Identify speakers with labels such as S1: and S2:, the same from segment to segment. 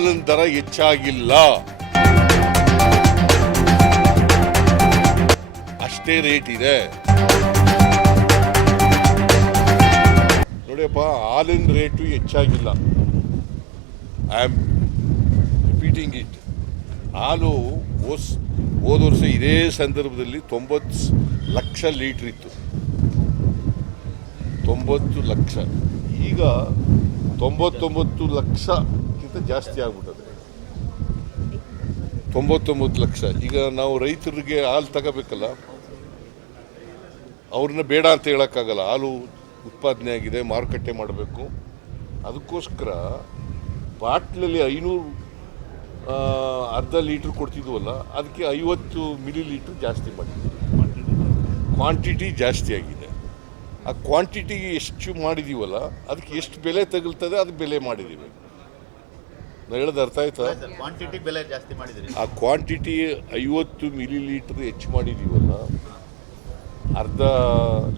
S1: ಹಾಲಿನ ದರ ಹೆಚ್ಚಾಗಿಲ್ಲ. ಅಷ್ಟೇ ರೇಟ್ ಇದೆ. ನೋಡಿಯಪ್ಪ, ಹಾಲಿನ ರೇಟು ಹೆಚ್ಚಾಗಿಲ್ಲ. ಐ ಆಮ್ ರಿಪೀಟಿಂಗ್ ಇಟ್ ಹಾಲು ಓಸ್, ಹೋದ ವರ್ಷ ಇದೇ ಸಂದರ್ಭದಲ್ಲಿ ತೊಂಬತ್ತು ಲಕ್ಷ ಲೀಟ್ರ್ ಇತ್ತು. ತೊಂಬತ್ತು ಲಕ್ಷ. ಈಗ ತೊಂಬತ್ತೊಂಬತ್ತು ಲಕ್ಷಕ್ಕಿಂತ ಜಾಸ್ತಿ ಆಗ್ಬಿಟ್ಟದೆ. ತೊಂಬತ್ತೊಂಬತ್ತು ಲಕ್ಷ. ಈಗ ನಾವು ರೈತರಿಗೆ ಹಾಲು ತಗೋಬೇಕಲ್ಲ, ಅವ್ರನ್ನ ಬೇಡ ಅಂತ ಹೇಳೋಕ್ಕಾಗಲ್ಲ. ಹಾಲು ಉತ್ಪಾದನೆ ಆಗಿದೆ, ಮಾರುಕಟ್ಟೆ ಮಾಡಬೇಕು. ಅದಕ್ಕೋಸ್ಕರ ಬಾಟ್ಲಲ್ಲಿ ಐನೂರು ಅರ್ಧ ಲೀಟ್ರ್ ಕೊಡ್ತಿದ್ವಲ್ಲ, ಅದಕ್ಕೆ ಐವತ್ತು ಮಿಲಿ ಲೀಟ್ರ್ ಜಾಸ್ತಿ ಮಾಡಿದ್ವಿ. ಕ್ವಾಂಟಿಟಿ ಜಾಸ್ತಿ ಆಗಿದೆ. ಆ ಕ್ವಾಂಟಿಟಿಗೆ ಎಷ್ಟು ಮಾಡಿದ್ದೀವಲ್ಲ ಅದಕ್ಕೆ ಎಷ್ಟು ಬೆಲೆ ತಗಲ್ತದೆ, ಅದು ಬೆಲೆ ಮಾಡಿದ್ದೀವಿ ಹೇಳೋದು ಅರ್ಥ ಆಯ್ತಾ?
S2: ಕ್ವಾಂಟಿಟಿ ಬೆಲೆ ಜಾಸ್ತಿ ಮಾಡಿದ್ರಿ.
S1: ಆ ಕ್ವಾಂಟಿಟಿ ಐವತ್ತು ಮಿಲಿ ಲೀಟ್ರ್ ಹೆಚ್ಚು ಮಾಡಿದ್ದೀವಲ್ಲ ಅರ್ಧ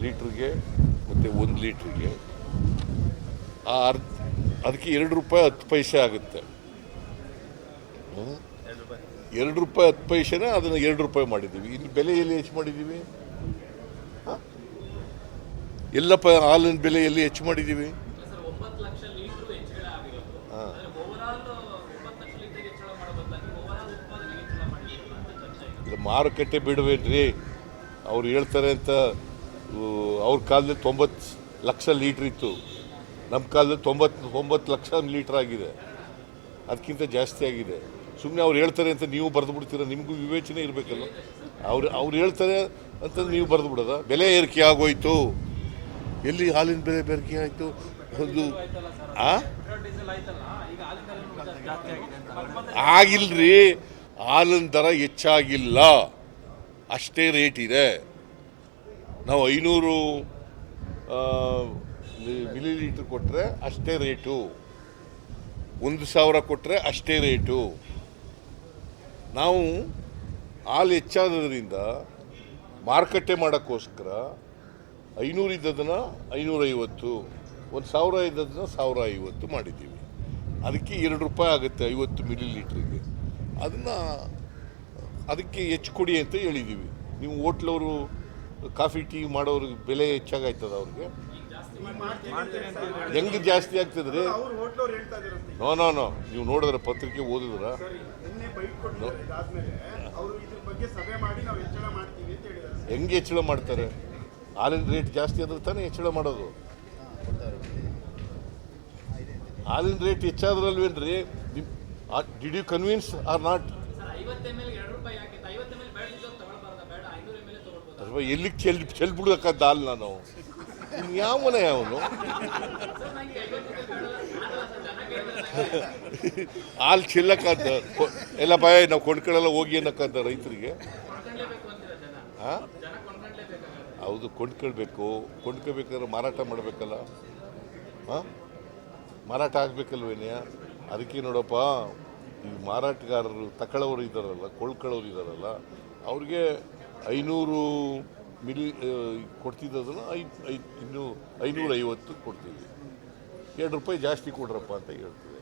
S1: ಲೀಟ್ರಿಗೆ ಮತ್ತು ಒಂದು ಲೀಟ್ರಿಗೆ ಆ ಅರ್ಧ ಅದಕ್ಕೆ ಎರಡು ರೂಪಾಯಿ ಹತ್ತು ಪೈಸೆ ಆಗುತ್ತೆ?
S2: ಎರಡು ರೂಪಾಯಿ
S1: ಹತ್ತು ಪೈಸೆನ ಅದನ್ನು ಎರಡು ರೂಪಾಯಿ ಮಾಡಿದ್ದೀವಿ ಇಲ್ಲಿ ಬೆಲೆ ಎಲ್ಲಿ ಹೆಚ್ಚು ಮಾಡಿದ್ದೀವಿ? ಎಲ್ಲಪ್ಪ ಹಾಲಿನ ಬೆಲೆ ಎಲ್ಲಿ ಹೆಚ್ಚು ಮಾಡಿದ್ದೀವಿ
S3: ಇದೆ
S1: ಮಾರುಕಟ್ಟೆ ಬಿಡಬೇಡ್ರಿ ಅವ್ರು ಹೇಳ್ತಾರೆ ಅಂತ ಅವ್ರ ಕಾಲದಲ್ಲಿ ತೊಂಬತ್ತು ಲಕ್ಷ ಲೀಟ್ರ್ ಇತ್ತು. ನಮ್ಮ ಕಾಲದಲ್ಲಿ ತೊಂಬತ್ತು ಒಂಬತ್ತು ಲಕ್ಷ ಲೀಟ್ರ್ ಆಗಿದೆ. ಅದಕ್ಕಿಂತ ಜಾಸ್ತಿ ಆಗಿದೆ. ಸುಮ್ಮನೆ ಅವ್ರು ಹೇಳ್ತಾರೆ ಅಂತ ನೀವು ಬರೆದು ಬಿಡ್ತೀರ? ನಿಮಗೂ ವಿವೇಚನೆ ಇರಬೇಕಲ್ಲ. ಅವ್ರು ಅವ್ರು ಹೇಳ್ತಾರೆ ಅಂತ ನೀವು ಬರೆದು ಬಿಡೋದ? ಬೆಲೆ ಏರಿಕೆ ಆಗೋಯ್ತು. ಎಲ್ಲಿ ಹಾಲಿನ ಬೆಲೆ ಬೇರಿಕೆ ಆಯಿತು? ಒಂದು ಆಗಿಲ್ರಿ. ಹಾಲಿನ ದರ ಹೆಚ್ಚಾಗಿಲ್ಲ. ಅಷ್ಟೇ ರೇಟ್ ಇದೆ. ನಾವು ಐನೂರು ಮಿಲಿ ಲೀಟ್ರ್ ಕೊಟ್ಟರೆ ಅಷ್ಟೇ ರೇಟು. ಒಂದು ಸಾವಿರ ಕೊಟ್ಟರೆ ಅಷ್ಟೇ ರೇಟು. ನಾವು ಹಾಲು ಹೆಚ್ಚಾದ್ರಿಂದ ಮಾರುಕಟ್ಟೆ ಮಾಡೋಕ್ಕೋಸ್ಕರ ಐನೂರು ಇದ್ದದನ್ನು ಐನೂರೈವತ್ತು. ಒಂದು ಸಾವಿರ ಇದ್ದದನ್ನ ಸಾವಿರ ಐವತ್ತು ಮಾಡಿದ್ದೀವಿ. ಅದಕ್ಕೆ ಎರಡು ರೂಪಾಯಿ ಆಗುತ್ತೆ, ಐವತ್ತು ಮಿಲಿ ಲೀಟ್ರಿಗೆ ಅದನ್ನು, ಅದಕ್ಕೆ ಹೆಚ್ಚು ಕೊಡಿ ಅಂತ ಹೇಳಿದ್ದೀವಿ. ನೀವು ಹೋಟ್ಲವರು, ಕಾಫಿ, ಟೀ ಮಾಡೋರಿಗೆ ಬೆಲೆ ಹೆಚ್ಚಾಗಾಯ್ತದ ಅವ್ರಿಗೆ? ಹೆಂಗೆ ಜಾಸ್ತಿ ಆಗ್ತದ್ರಿ? No no no. ನೀವು ನೋಡಿದ್ರೆ ಪತ್ರಿಕೆ ಓದಿದ್ರ. ಹೆಂಗೆ ಹೆಚ್ಚಳ ಮಾಡ್ತಾರೆ? ಹಾಲಿನ ರೇಟ್ ಜಾಸ್ತಿ ಆದ್ರೆ ತಾನೇ ಹೆಚ್ಚಳ ಮಾಡೋದು. ಹಾಲಿನ rate ಹೆಚ್ಚಾದ್ರಲ್ವೇನ್ರಿ? Did you convince or not ಎಲ್ಲಿಗೆ ಚೆಲ್ ಚೆಲ್ಬಿಡ್ಬೇಕಂತ ಹಾಲು ನಾನು. ಇನ್ನು
S3: ಯಾವನೇ ಕೇಳಿದ್ರೆ
S1: ಹಾಲು ಚೆಲ್ಲಕ್ಕಂತ ಎಲ್ಲ ಭಯ, ನಾವು ಕೊಂಡ್ಕೊಳ್ಳಲ್ಲ ಹೋಗಿ ಅನ್ನಕ್ಕಂತ ರೈತರಿಗೆ. ಹಾಂ ಹೌದು, ಕೊಂಡ್ಕೊಳ್ಬೇಕು. ಕೊಂಡ್ಕೊಳ್ಬೇಕಾದ್ರೆ ಮಾರಾಟ ಮಾಡಬೇಕಲ್ಲ. ಹಾಂ ಮಾರಾಟ ಆಗಬೇಕಲ್ವೇನೆಯ ಅದಕ್ಕೆ ನೋಡಪ್ಪ, ಈ ಮಾರಾಟಗಾರರು ತಕೊಳ್ಳೋರು ಇದ್ದಾರಲ್ಲ ಕೊಳ್ಕೊಳ್ಳೋರು ಇದ್ದಾರಲ್ಲ, ಅವ್ರಿಗೆ ಐನೂರು ಮಿಲಿ ಕೊಡ್ತಿದ್ದದನ್ನು ಐದು ಐದು ಇನ್ನೂ ಐನೂರ ಐವತ್ತು ಕೊಡ್ತೀವಿ. ಎರಡು ರೂಪಾಯಿ ಜಾಸ್ತಿ ಕೊಡ್ರಪ್ಪ ಅಂತ ಹೇಳ್ತೀವಿ